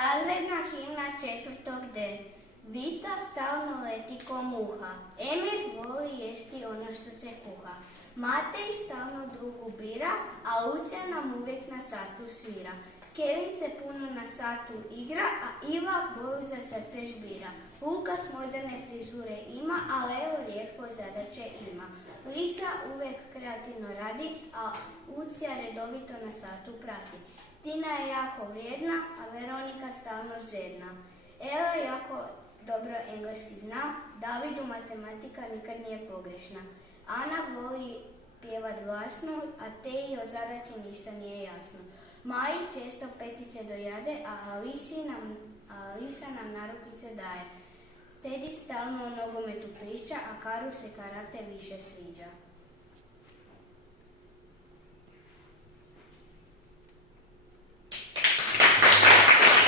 Razredna himna 4. D. Vita stalno leti ko muha. Emir voli jesti ono što se kuha. Matej stalno drugu bira, a Lucija nam uvijek na satu svira. Kevin se puno na satu igra, a Iva boju za crtež bira. Lukas moderne frizure ima, a Leo rijetko zadaće ima. Lisa uvijek kreativno radi, a Lucija redovito na satu prati. Tina je jako vrijedna, a Veronika stalno žedna. Ela jako dobro engleski zna, Davidu matematika nikad nije pogrešna. Ana voli pjevat glasno, a Teji o zadaći ništa nije jasno. Maji često petice dojade, a Alisa nam narukice daje. Tedi stalno o nogometu priča, a Karu se karate više sviđa.